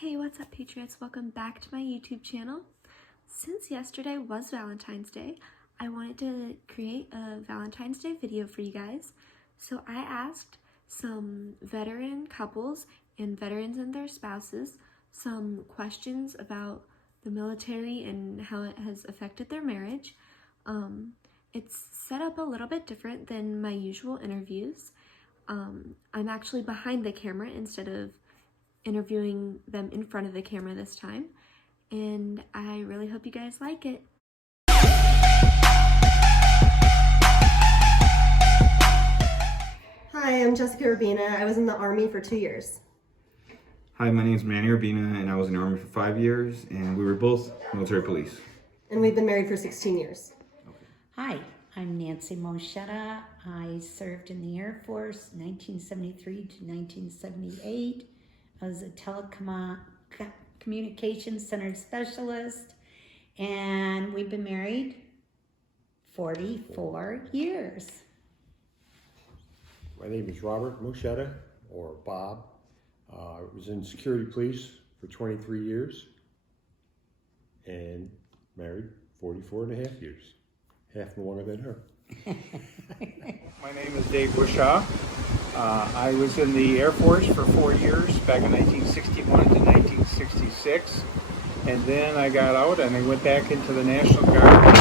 Hey, what's up, Patriots? Welcome back to my YouTube channel. Since yesterday was Valentine's Day, I wanted to create a Valentine's Day video for you guys. So I asked some veteran couples and veterans and their spouses some questions about the military and how it has affected their marriage. It's set up a little bit different than my usual interviews. I'm actually behind the camera instead of interviewing them in front of the camera this time, and I really hope you guys like it. Hi, I'm Jessica Urbina. I was in the Army for 2 years. Hi, my name is Manny Urbina, and I was in the Army for 5 years, and we were both military police. And we've been married for 16 years. Hi, I'm Nancy Moschetta. I served in the Air Force 1973 to 1978. I was a telecommunications center specialist, and we've been married 44 years. My name is Robert Moschetta, or Bob. I was in security police for 23 years and married 44 and a half years, half longer than her. My name is Dave Wishaw. I was in the Air Force for 4 years, back in 1961 to 1966. And then I got out and I went back into the National Guard.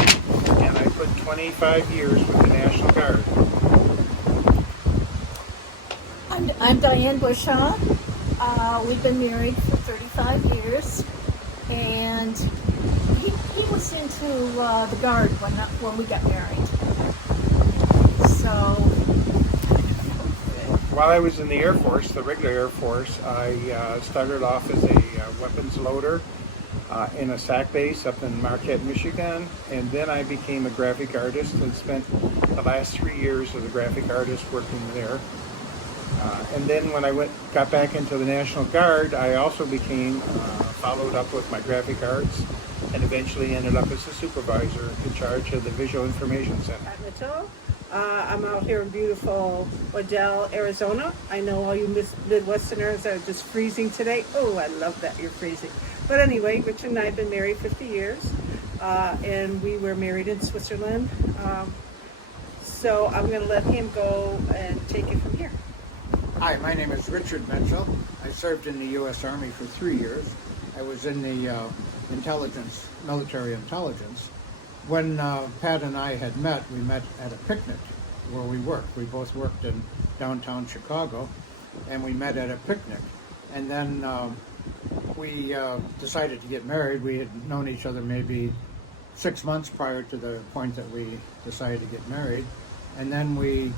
And I put 25 years with the National Guard. I'm Diane Bushaw. We've been married for 35 years. And he was into the Guard when we got married. So... While I was in the Air Force, the regular Air Force, I started off as a weapons loader in a SAC base up in Marquette, Michigan, and then I became a graphic artist and spent the last 3 years as a graphic artist working there. And then when I got back into the National Guard, I also followed up with my graphic arts and eventually ended up as a supervisor in charge of the Visual Information Center. I'm out here in beautiful Waddell, Arizona. I know all you Midwesterners are just freezing today. Oh, I love that you're freezing. But anyway, Richard and I have been married 50 years, and we were married in Switzerland. So I'm going to let him go and take it from here. Hi, my name is Richard Mitchell. I served in the U.S. Army for 3 years. I was in the military intelligence. When Pat and I had met, we met at a picnic where we worked. We both worked in downtown Chicago, and we met at a picnic. And then we decided to get married. We had known each other maybe 6 months prior to the point that we decided to get married. And then we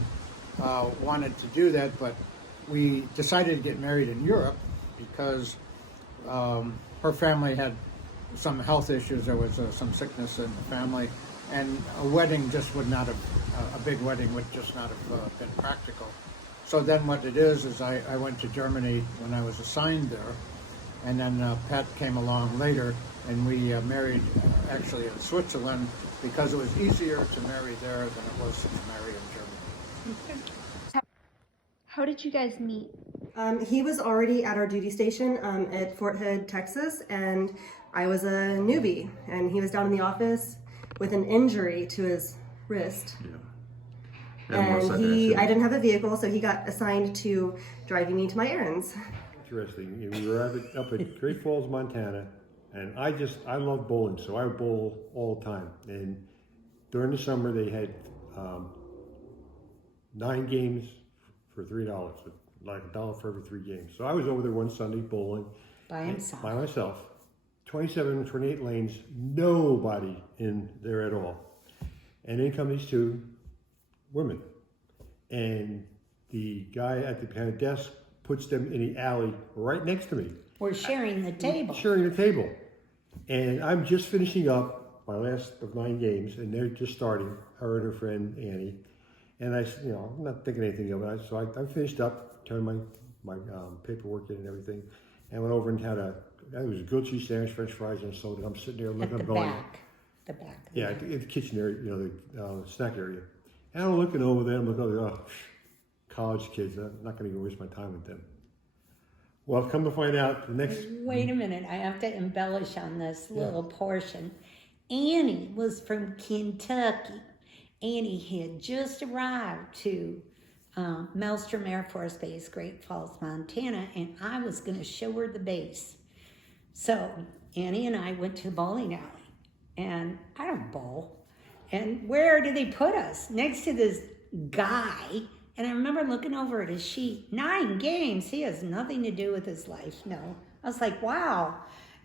wanted to do that, but we decided to get married in Europe because her family had some health issues. There was some sickness in the family, and a wedding just would not have, a big wedding would just not have been practical. So then what it is I went to Germany when I was assigned there, and then Pat came along later, and we married actually in Switzerland because it was easier to marry there than it was to marry in Germany. How did you guys meet? He was already at our duty station at Fort Hood, Texas, and I was a newbie, and he was down in the office with an injury to his wrist. Yeah. And I didn't have a vehicle, so he got assigned to driving me to my errands. Interesting. We were up at Great Falls, Montana, and I love bowling, so I bowl all the time. And during the summer, they had 9 games for $3, like $1 for every 3 games. So I was over there one Sunday bowling By himself. By myself. 27, 28 lanes, nobody in there at all. And in come these 2 women. And the guy at the behind the desk puts them in the alley right next to me. We're sharing the table. Sharing the table. And I'm just finishing up my last of 9 games, and they're just starting, her and her friend Annie. And I'm not thinking anything of it. So I finished up, turned my paperwork in and everything, and went over and had it was a grilled cheese sandwich, French fries, and soda. I'm sitting there looking, At the back. The back. Yeah, in the kitchen area, the snack area. And I'm looking over there, I'm looking over there, college kids, I'm not going to go waste my time with them. Well, come to find out, the next... Wait a minute, I have to embellish on this little portion. Annie was from Kentucky. Annie had just arrived to Maelstrom Air Force Base, Great Falls, Montana, and I was going to show her the base. So Annie and I went to the bowling alley, and I don't bowl. And where did they put us? Next to this guy. And I remember looking over at his sheet, 9 games. He has nothing to do with his life. No. I was like, wow.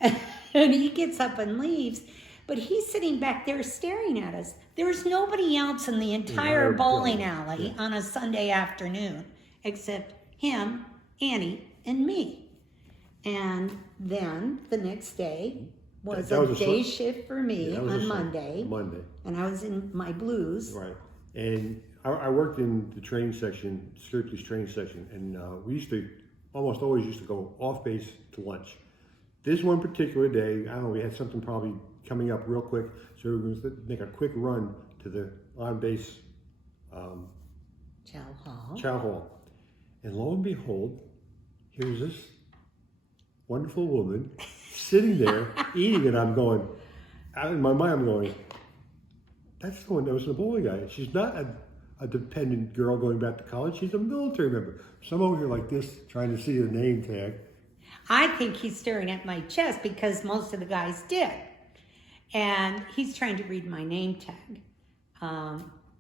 And he gets up and leaves. But he's sitting back there staring at us. There's nobody else in the entire bowling alley on a Sunday afternoon except him, Annie, and me. And then the next day was a day shift for me on Monday. And I was in my blues. Right. And I worked in the training section, security police training section, and we used to, almost always used to go off base to lunch. This one particular day, I don't know, we had something probably coming up real quick, so we were going to make a quick run to the on-base chow hall. And lo and behold, here's this wonderful woman sitting there eating, and I'm going, in my mind I'm going, that's the one that was the bowling guy. She's not a dependent girl going back to college. She's a military member. So I'm over here like this, trying to see the name tag. I think he's staring at my chest because most of the guys did. And he's trying to read my name tag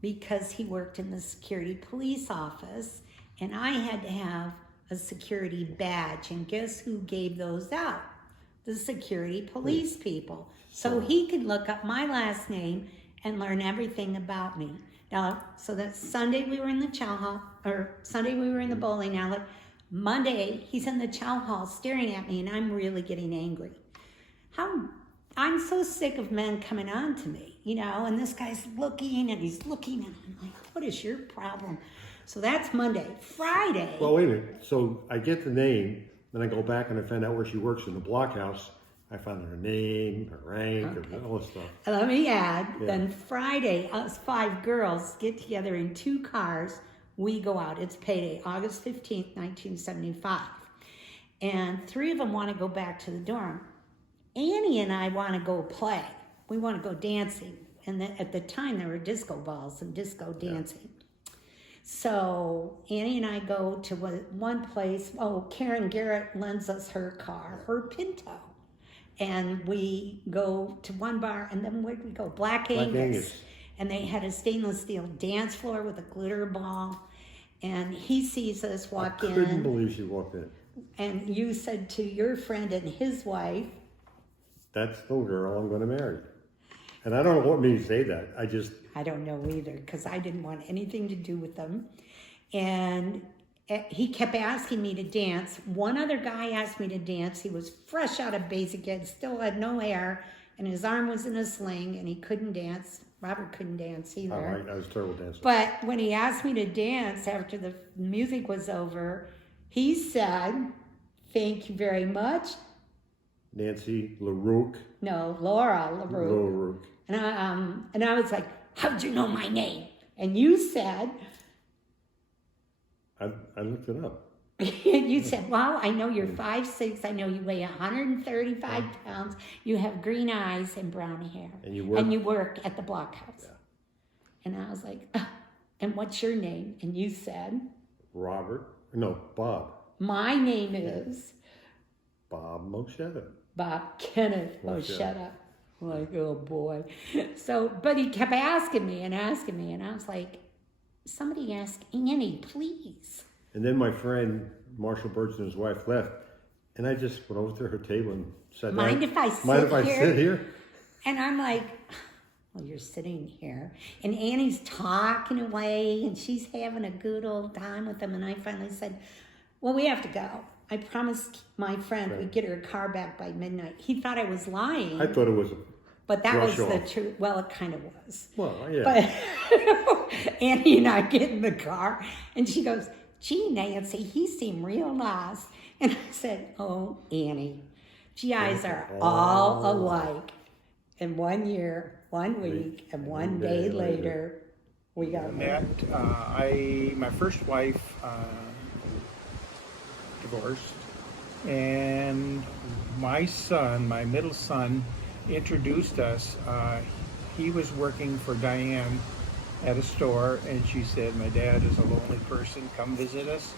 because he worked in the security police office, and I had to have a security badge. And guess who gave those out? The security police people. So he could look up my last name and learn everything about me. Now, so that Sunday we were in the chow hall, or Sunday we were in the bowling alley. Monday, he's in the chow hall staring at me, and I'm really getting angry. I'm so sick of men coming on to me, you know, and this guy's looking, and he's looking, and I'm like, what is your problem? So that's Monday. Friday. Well, wait a minute. So I get the name, then I go back and I find out where she works in the blockhouse. I found her name, her rank, all this stuff. Let me add, then Friday, us 5 girls get together in 2 cars. We go out. It's payday, August 15th, 1975. And 3 of them want to go back to the dorm. Annie and I want to go play. We want to go dancing. And at the time, there were disco balls and disco dancing. So Annie and I go to one place. Oh, Karen Garrett lends us her car, her Pinto. And we go to one bar, and then where did we go? Black Angus. And they had a stainless steel dance floor with a glitter ball. And he sees us walk in. I couldn't believe she walked in. And you said to your friend and his wife, that's the girl I'm going to marry. And I don't know what made me say that. I don't know either, because I didn't want anything to do with them. And he kept asking me to dance. One other guy asked me to dance. He was fresh out of basic ed, still had no hair, and his arm was in a sling, and he couldn't dance. Robert couldn't dance either. Oh, right. I was terrible dancer. But when he asked me to dance after the music was over, he said, "Thank you very much." Nancy LaRoque. No, Laura LaRoque. And I was like, "How'd you know my name?" And you said, I looked it up. You said, "Well, I know you're 5'6". I know you weigh 135 pounds. You have green eyes and brown hair. And you work at the blockhouse." Yeah. And I was like, "And what's your name?" And you said, Bob. My name is Bob Moschetta. Bob Kenneth Moschetta. Like, oh boy. So, but he kept asking me, and I was like, somebody ask Annie, please. And then my friend, Marshall Birch, and his wife left, and I just went over to her table and said, Mind if I sit here? And I'm like, well, you're sitting here. And Annie's talking away, and she's having a good old time with them. And I finally said, well, we have to go. I promised my friend we'd get her car back by midnight. He thought I was lying. I thought it was but that was the truth. Well, it kind of was. Well, yeah. But Annie and I get in the car, and she goes, gee, Nancy, he seemed real nice. And I said, oh, Annie, GIs are all alike. And 1 year, 1 week, and 1 day later, we got married. My first wife divorced, and my son, my middle son, introduced us. He was working for Diane at a store, and she said, my dad is a lonely person, come visit us.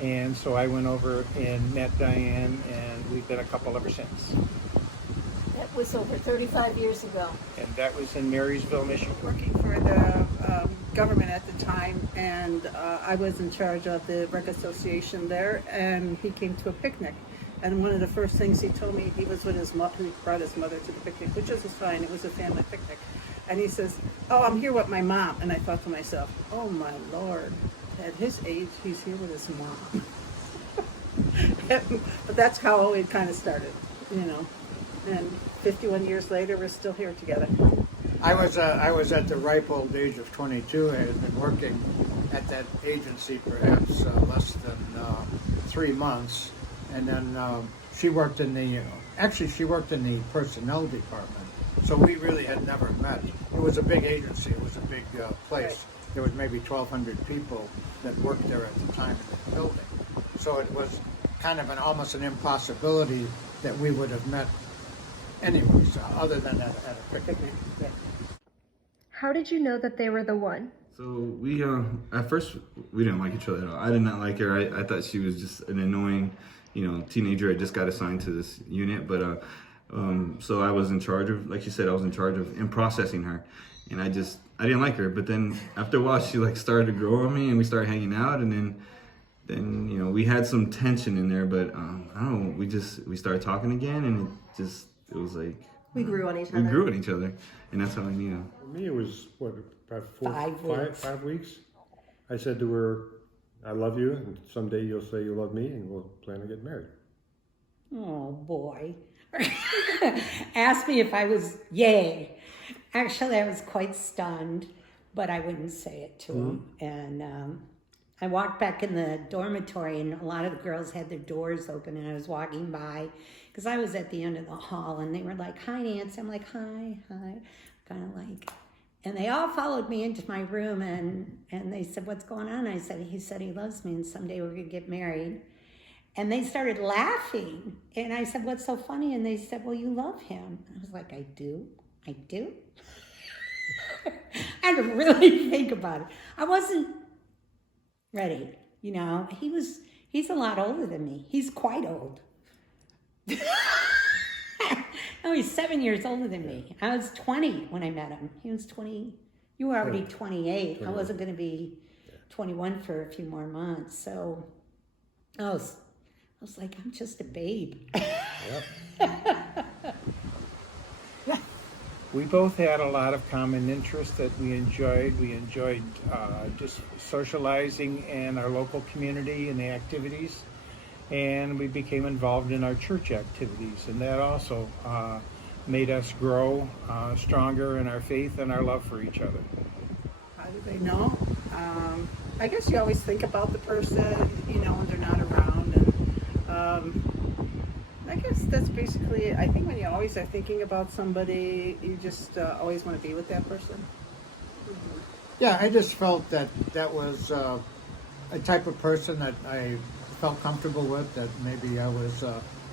And so I went over and met Diane, and we've been a couple ever since. That was over 35 years ago. And that was in Marysville, Michigan. Working for the government at the time, and I was in charge of the rec association there, and he came to a picnic. And one of the first things he told me, he was with his mother, he brought his mother to the picnic, which was fine, it was a family picnic. And he says, oh, I'm here with my mom. And I thought to myself, oh my Lord, at his age, he's here with his mom. But that's how it kind of started, you know. And 51 years later, we're still here together. I was at the ripe old age of 22. I had been working at that agency perhaps less than 3 months, and then she worked in the personnel department. So we really had never met. It was a big agency. It was a big place. There was maybe 1,200 people that worked there at the time in the building. So it was kind of almost an impossibility that we would have met anyways, other than at a picnic. Yeah. How did you know that they were the one? So we, at first, we didn't like each other at all. I did not like her. I thought she was just an annoying, teenager. I just got assigned to this unit, but so I was in charge of, like you said, I was in charge of in processing her, and I didn't like her. But then after a while, she started to grow on me, and we started hanging out, and then we had some tension in there, but I don't know, we started talking again, and it was like We grew on each other. we grew on each other, and that's how I knew. For me, it was, about 5 weeks. I said to her, I love you, and someday you'll say you love me, and we'll plan to get married. Oh boy. Asked me if I was yay. Actually, I was quite stunned, but I wouldn't say it to him. And I walked back in the dormitory, and a lot of the girls had their doors open, and I was walking by because I was at the end of the hall, and they were like, hi, Nancy. I'm like, hi, kind of like. And they all followed me into my room, and they said, what's going on? I said, he said he loves me, and someday we're going to get married. And they started laughing. And I said, what's so funny? And they said, well, you love him. I was like, I do? I had to really think about it. I wasn't ready, He's a lot older than me. He's quite old. No, he's 7 years older than me. I was 20 when I met him. He was 20. You were already 28. I wasn't going to be 21 for a few more months. So I was like, I'm just a babe. We both had a lot of common interests that we enjoyed. We enjoyed just socializing in our local community and the activities. And we became involved in our church activities. And that also made us grow stronger in our faith and our love for each other. How do they know? I guess you always think about the person, when they're not around. And I guess that's basically it. I think when you always are thinking about somebody, you just always want to be with that person. Yeah, I just felt that was a type of person that I felt comfortable with, that maybe I was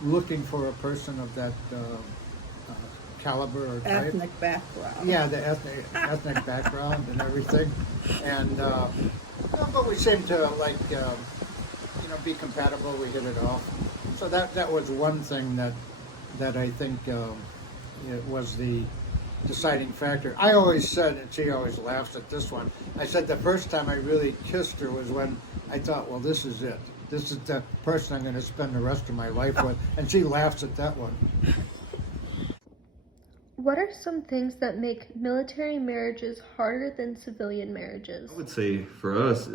looking for a person of that caliber or type. Ethnic background. Yeah, the ethnic background and everything. And, but we seemed to be compatible. We hit it off. So that was one thing that I think it was the deciding factor. I always said, and she always laughs at this one, I said the first time I really kissed her was when I thought, well, this is it. This is the person I'm going to spend the rest of my life with. And she laughs at that one. What are some things that make military marriages harder than civilian marriages? I would say for us,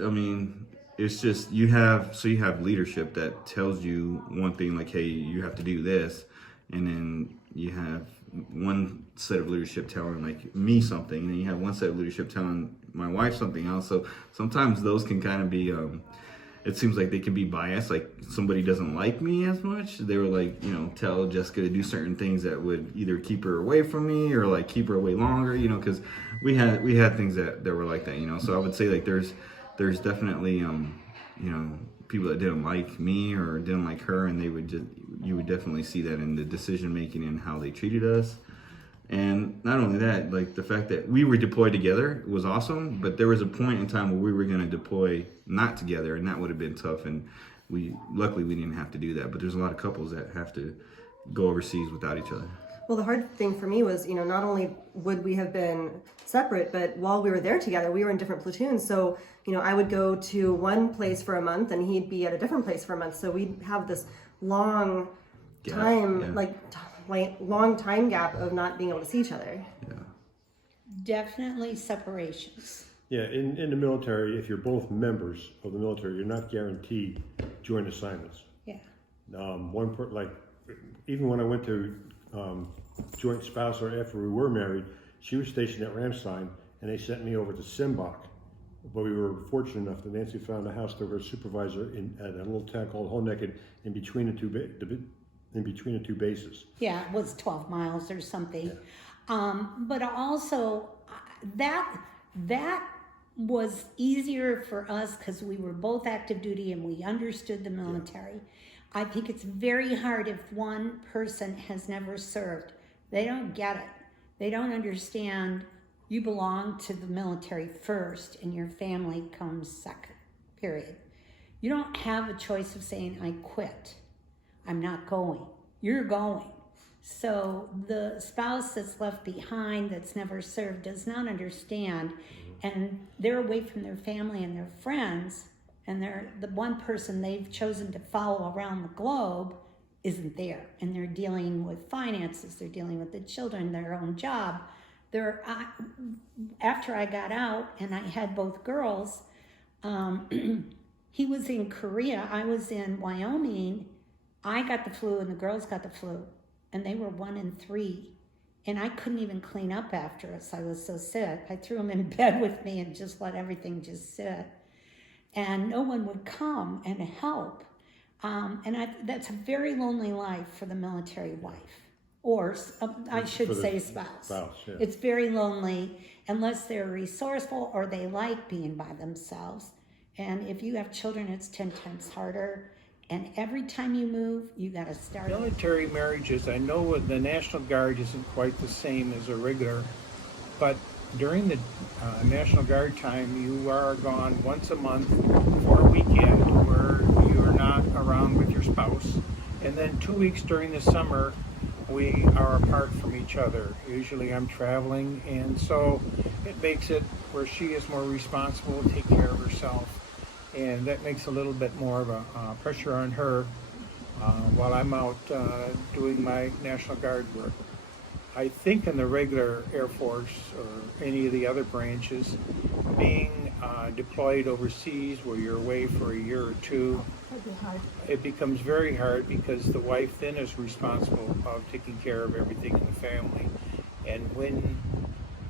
it's just you have leadership that tells you one thing, like, hey, you have to do this, and then you have one set of leadership telling like me something, and then you have one set of leadership telling my wife something else. So sometimes those can kind of be it seems like they can be biased, like somebody doesn't like me as much. They were like, tell Jessica to do certain things that would either keep her away from me or like keep her away longer, because we had things that were like that, So I would say like there's definitely people that didn't like me or didn't like her, and you would definitely see that in the decision making and how they treated us. And not only that, like the fact that we were deployed together was awesome, but there was a point in time where we were going to deploy not together, and that would have been tough. And luckily we didn't have to do that. But there's a lot of couples that have to go overseas without each other. Well, the hard thing for me was, not only would we have been separate, but while we were there together, we were in different platoons. So, I would go to one place for a month and he'd be at a different place for a month. So we'd have this long time, long time gap of not being able to see each other. Yeah. Definitely separations. Yeah, in the military, if you're both members of the military, you're not guaranteed joint assignments. Yeah. Even when I went to joint spouse, or after we were married, she was stationed at Ramstein, and they sent me over to Simbach. But we were fortunate enough that Nancy found a house. There was a supervisor at a little town called Honecken in between the two bases. Yeah, it was 12 miles or something. Yeah. But also that was easier for us because we were both active duty and we understood the military. Yeah. I think it's very hard if one person has never served. They don't get it. They don't understand you belong to the military first and your family comes second, period. You don't have a choice of saying, I quit. I'm not going. You're going. So the spouse that's left behind that's never served does not understand, and they're away from their family and their friends, and they're the one person they've chosen to follow around the globe isn't there, and they're dealing with finances, they're dealing with the children, their own job. After I got out and I had both girls, he was in Korea, I was in Wyoming. I got the flu and the girls got the flu, and they were 1 and 3, and I couldn't even clean up after us. I was so sick. I threw them in bed with me and just let everything just sit, and no one would come and help. That's a very lonely life for the military wife, or I should say spouse. Yeah. It's very lonely unless they're resourceful or they like being by themselves. And if you have children, it's 10 times harder. And every time you move, you got to start. Military marriages, I know the National Guard isn't quite the same as a regular, but during the National Guard time, you are gone once a month for a weekend where you are not around with your spouse. And then 2 weeks during the summer, we are apart from each other. Usually I'm traveling, and so it makes it where she is more responsible to take care of herself. And that makes a little bit more of a pressure on her while I'm out doing my National Guard work. I think in the regular Air Force or any of the other branches, being deployed overseas where you're away for a year or two, it becomes very hard because the wife then is responsible of taking care of everything in the family. And when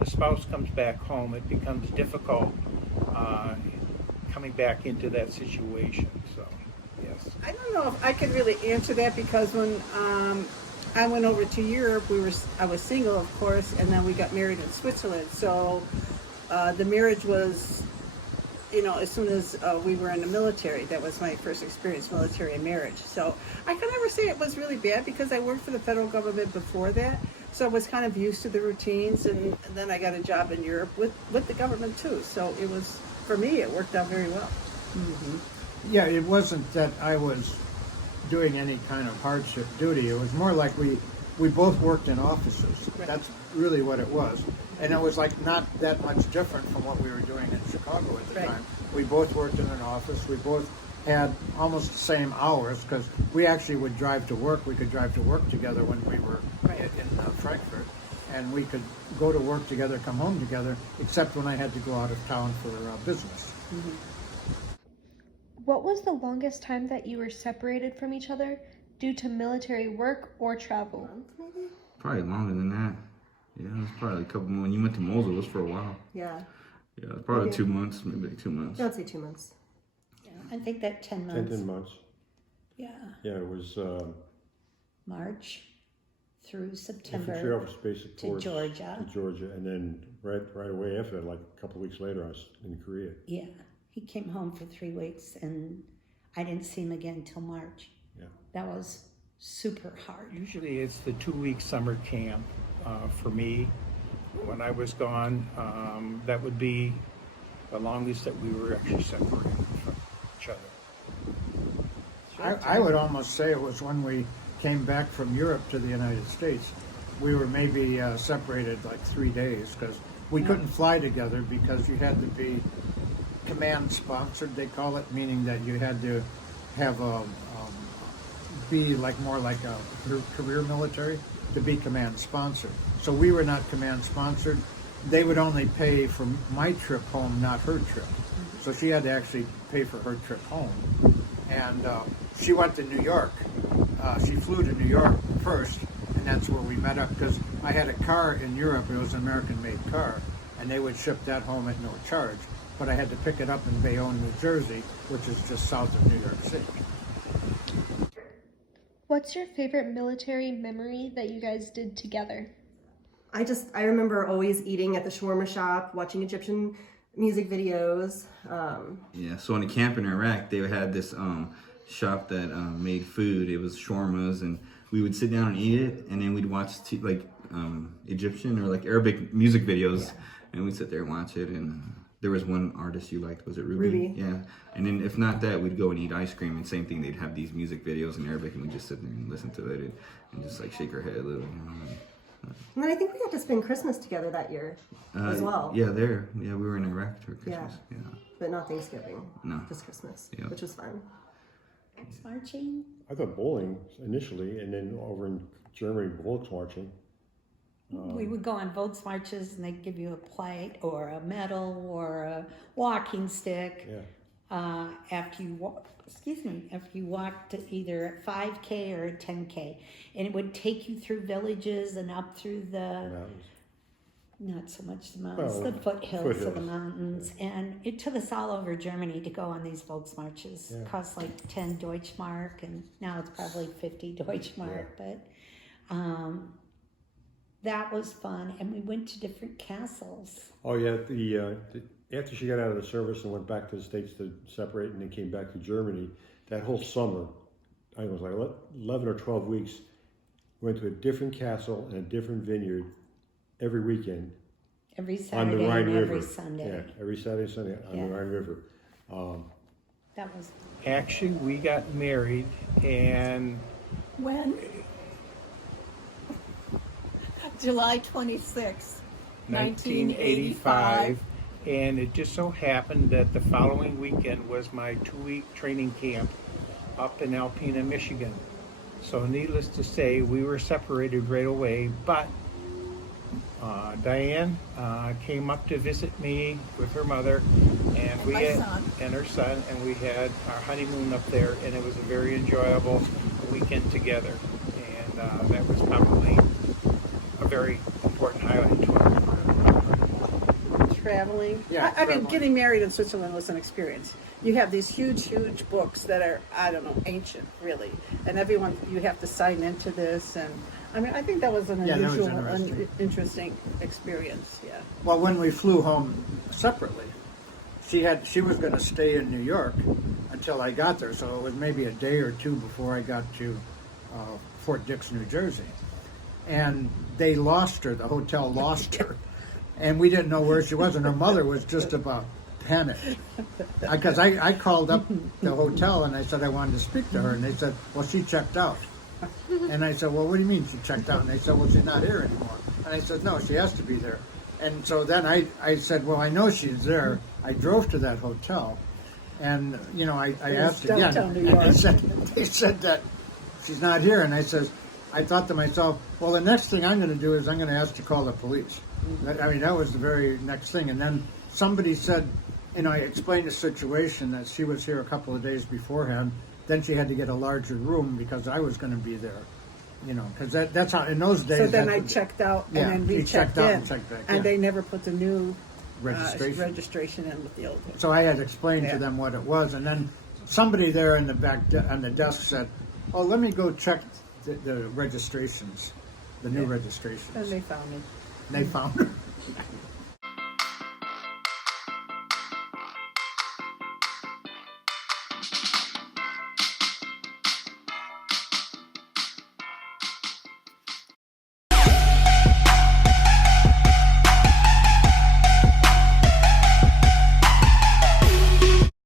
the spouse comes back home, it becomes difficult coming back into that situation. So, yes. I don't know if I can really answer that because when I went over to Europe, I was single, of course, and then we got married in Switzerland. So the marriage was, as soon as we were in the military. That was my first experience, military and marriage. So I can never say it was really bad because I worked for the federal government before that. So I was kind of used to the routines, and then I got a job in Europe with the government too. So it was, for me, it worked out very well. Mm-hmm. Yeah, it wasn't that I was doing any kind of hardship duty. It was more like we both worked in offices. Right. That's really what it was. And it was like not that much different from what we were doing in Chicago at the time. We both worked in an office. We both had almost the same hours because we actually would drive to work. We could drive to work together when we were in Frankfurt. And we could go to work together, come home together, except when I had to go out of town for business. Mm-hmm. What was the longest time that you were separated from each other due to military work or travel? Probably longer than that. Yeah, it was probably a couple months. When you went to Mosul, it was for a while. Yeah. Yeah, probably 2 months, maybe 2 months. Yeah, I'd say 2 months. Yeah, I think that 10 months. 10 months. Yeah. Yeah, it was March through September infantry officer basic to course Georgia. To Georgia, and then right away after that, like a couple of weeks later, I was in Korea. Yeah, he came home for 3 weeks, and I didn't see him again until March. Yeah. That was super hard. Usually it's the 2-week summer camp for me. When I was gone, that would be the longest that we were actually separated from each other. I would almost say it was when we came back from Europe to the United States. We were maybe separated like 3 days because we couldn't fly together because you had to be command sponsored, they call it, meaning that you had to have be like more like a career military to be command sponsored. So we were not command sponsored. They would only pay for my trip home, not her trip. So she had to actually pay for her trip home. And she went to New York. She flew to New York first, and that's where we met up because I had a car in Europe. It was an American-made car, and they would ship that home at no charge. But I had to pick it up in Bayonne, New Jersey, which is just south of New York City. What's your favorite military memory that you guys did together? I remember always eating at the shawarma shop, watching Egyptian music videos. Yeah, so in the camp in Iraq, they had this shop that made food. It was shawarmas, and we would sit down and eat it, and then we'd watch Egyptian or like Arabic music videos, and we'd sit there and watch it. And there was one artist you liked, was it Ruby? Ruby. Yeah, and then if not that, we'd go and eat ice cream, and same thing, they'd have these music videos in Arabic, and we'd just sit there and listen to it and just like shake our head a little, you know. And then I think we got to spend Christmas together that year as well. Yeah, we were in Iraq for Christmas. Yeah. But not Thanksgiving. No. Just Christmas, Yeah. which was fun. Marching? I thought bowling initially, and then over in Germany, Volksmarching. We would go on Volksmarches and they'd give you a plate or a medal or a walking stick. Yeah. After you walked either a 5K or a 10K, and it would take you through villages and up through the Mountains. not so much the mountains, Well, the foothills of the foothills. mountains, and it took us all over Germany to go on these Volksmarches. Yeah. It cost like 10 Deutschmark, and now it's probably 50 Deutschmark, but that was fun, and we went to different castles. Oh yeah, after she got out of the service and went back to the States to separate, and then came back to Germany, that whole summer, I was like 11 or 12 weeks, went to a different castle and a different vineyard every weekend. Every On Saturday the Rhine and River. every Sunday. Yeah, every Saturday and Sunday on the Rhine River. That was Actually, we got married, and When? July 26, 1985, and it just so happened that the following weekend was my 2-week training camp up in Alpena, Michigan. So needless to say, we were separated right away, but Diane came up to visit me with her mother and her son, and we had our honeymoon up there, and it was a very enjoyable weekend together, and that was probably a very important highlight to us. Traveling. Yeah, I mean, traveling. getting married in Switzerland was an experience. You have these huge books that are, I don't know, ancient, really. And everyone, you have to sign into this. And I mean, I think that was an Yeah, that was unusual, interesting. interesting experience. Yeah. Well, when we flew home separately, she was going to stay in New York until I got there. So it was maybe a day or two before I got to Fort Dix, New Jersey. And they lost her. The hotel lost her. And we didn't know where she was. And her mother was just about panicked. Because I called up the hotel and I said I wanted to speak to her. And they said, well, she checked out. And I said, well, what do you mean she checked out? And they said, well, she's not here anymore. And I said, no, she has to be there. And so then I said, well, I know she's there. I drove to that hotel. And, you know, I asked again. downtown New And York. they said that she's not here. And I thought to myself, well, the next thing I'm going to do is I'm going to ask to call the police. I mean, that was the very next thing. And then somebody said, you know, I explained the situation that she was here a couple of days beforehand. Then she had to get a larger room because I was going to be there. You know, because that's how, in those days. So then I that's- checked out and Yeah, then he rechecked checked out in. and checked back and in. they never put the new Registration. in with the old one. So I had explained Yeah. to them what it was, and then somebody there in the back on the desk said, "Oh, let me go check the registrations, the new registrations." And they found me. And they found her.